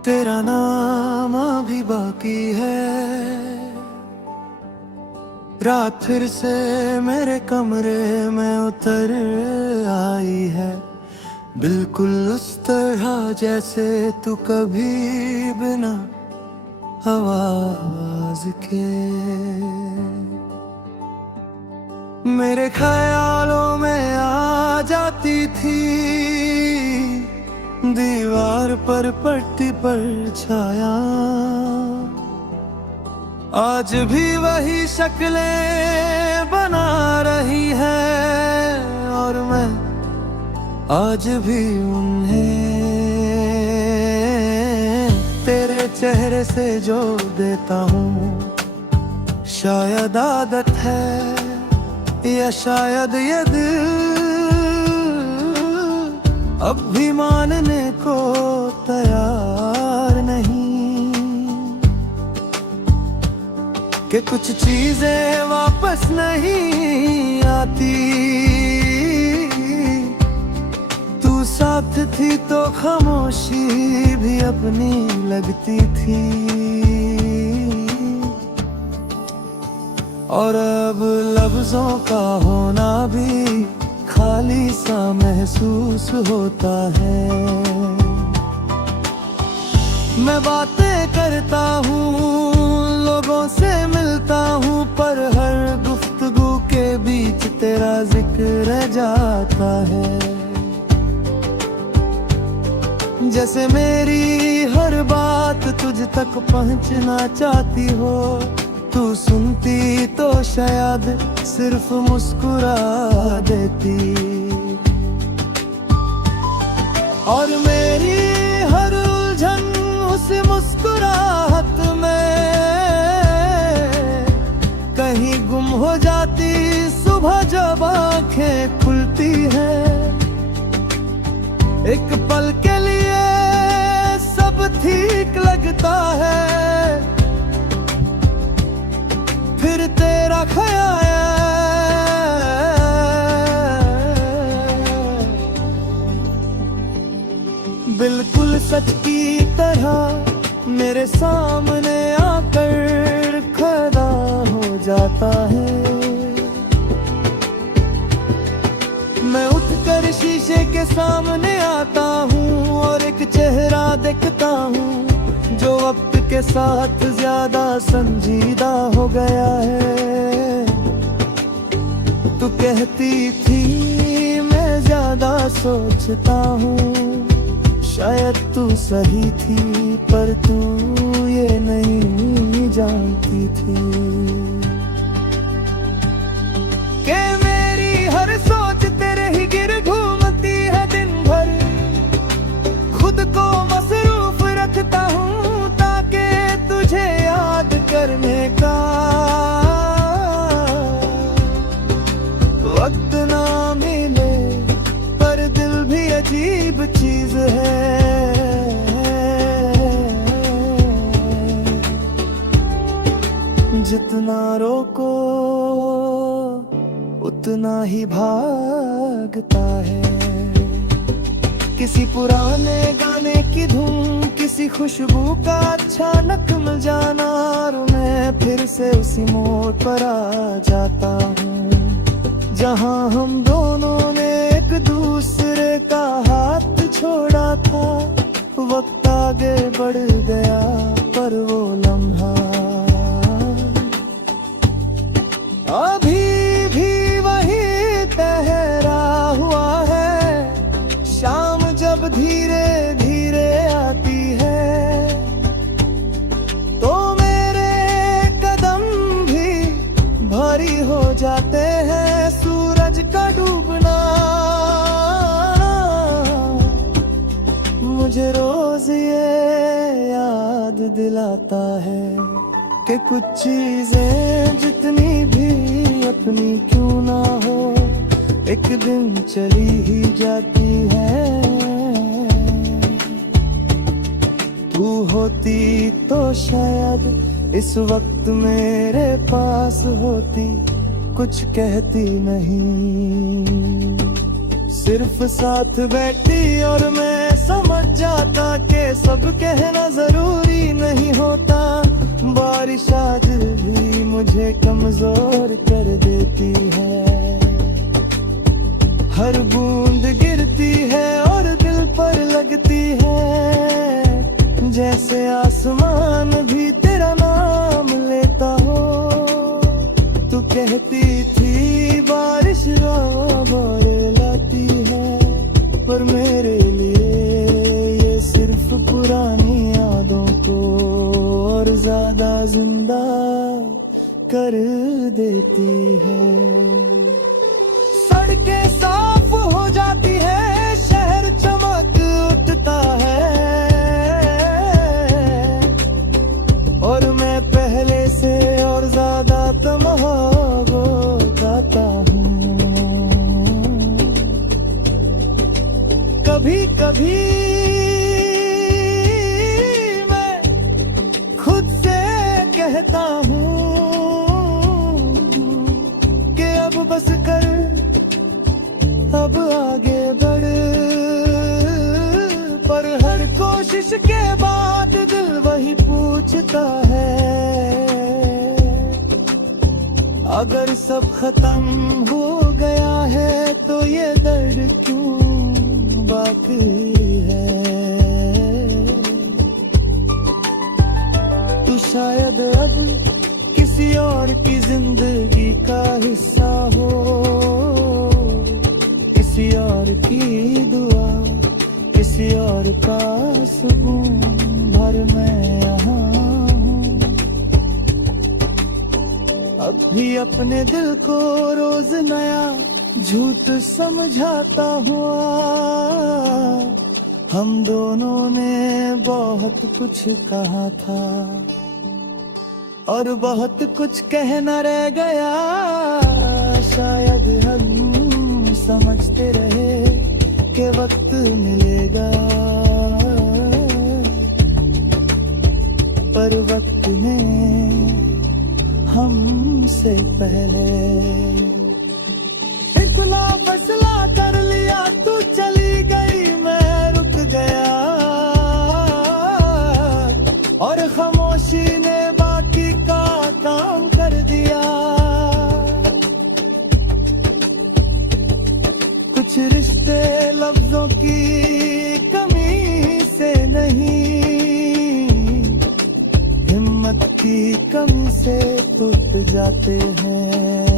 तेरा नाम अभी बाकी है। रात फिर से मेरे कमरे में उतर आई है, बिल्कुल उस तरह जैसे तू कभी बिना आवाज के मेरे ख्यालों में आ जाती थी। दीवार पर पट्टी पर छाया, आज भी वही शक्लें बना रही है और मैं आज भी उन्हें तेरे चेहरे से जो देता हूँ। शायद आदत है या शायद ये दिल अब भी मानने को तैयार नहीं कि कुछ चीजें वापस नहीं आती। तू साथ थी तो खामोशी भी अपनी लगती थी, और अब लफ्जों का होना भी खाली सा महसूस होता है। मैं बातें करता हूँ, लोगों से मिलता हूँ, पर हर गुफ्तगू के बीच तेरा जिक्र रह जाता है। जैसे मेरी हर बात तुझ तक पहुँचना चाहती हो, तू सुनती तो शायद सिर्फ मुस्कुरा देती, और मेरी हर उलझन उस मुस्कुराहट में कहीं गुम हो जाती। सुबह जब आंखें खुलती हैं, एक पल के लिए सब ठीक लगता है, फिर तेरा ख्याल बिल्कुल सच की तरह मेरे सामने आकर खड़ा हो जाता है। मैं उठकर शीशे के सामने आता हूँ और एक चेहरा देखता हूँ जो वक्त के साथ ज्यादा संजीदा हो गया है। तू कहती थी मैं ज्यादा सोचता हूँ, शायद तू सही थी पर तू ये नहीं जानती थी कि मेरी हर सोच तेरे ही गिर घूमती है दिन भर। खुद को मसरूफ रखता हूँ ताकि तुझे याद करने का वक्त ना मिले, पर दिल भी अजीब चीज है। जितना रोको उतना ही भागता है। किसी पुराने गाने की धुन, किसी खुशबू का अचानक मिल जाना, और मैं फिर से उसी मोड़ पर आ जाता हूँ जहाँ हम दोनों ने एक दूसरे का हाथ छोड़ा था। वक्त आगे बढ़ गया पर वो लम्हा अभी भी वही ठहरा हुआ है। शाम जब धीरे धीरे आती है तो मेरे कदम भी भारी हो जाते हैं। सूरज का डूबना मुझे रोज ये याद दिलाता है कि कुछ चीजें जितनी भी अपनी क्यों ना हो, एक दिन चली ही जाती है। तू होती तो शायद इस वक्त मेरे पास होती, कुछ कहती नहीं, सिर्फ साथ बैठी और मैं समझ जाता कि सब कहना जरूरी नहीं होता। बारिश आज भी मुझे कमजोर कर देती है, हर बूंद गिरती है और दिल पर लगती है, जैसे आसमान भी तेरा नाम लेता हो। तू कहती थी बारिश रोबोरे लाती है, पर मेरे लिए ये सिर्फ पुरानी यादों को और ज्यादा जिंदा कर देती है। सड़कें साफ हो जाती है, शहर चमक उठता है, और मैं पहले से और ज्यादा तमहा हो जाता हूँ। कभी कभी मैं खुद से कहता हूँ कि अब बस कर, अब आगे बढ़, पर हर कोशिश के बाद दिल वही पूछता है, अगर सब खत्म हो गया है तो ये दर्द क्यों बाकी है। तू शायद अब किसी और की जिंदगी का हिस्सा हो, किसी और की दुआ, किसी और का सुकून भर मैं यहाँ हूँ। अब भी अपने दिल को रोज नया झूठ समझाता हुआ। हम दोनों ने बहुत कुछ कहा था और बहुत कुछ कहना रह गया, शायद हम समझते रहे कि वक्त मिलेगा, पर वक्त ने हमसे पहले इतना फैसला कर लिया। तू चली गई, मैं रुक गया, और खामोशी ने बाकी का काम कर दिया। कुछ रिश्ते लफ्जों की कमी से नहीं, हिम्मत की कमी से टूट जाते हैं।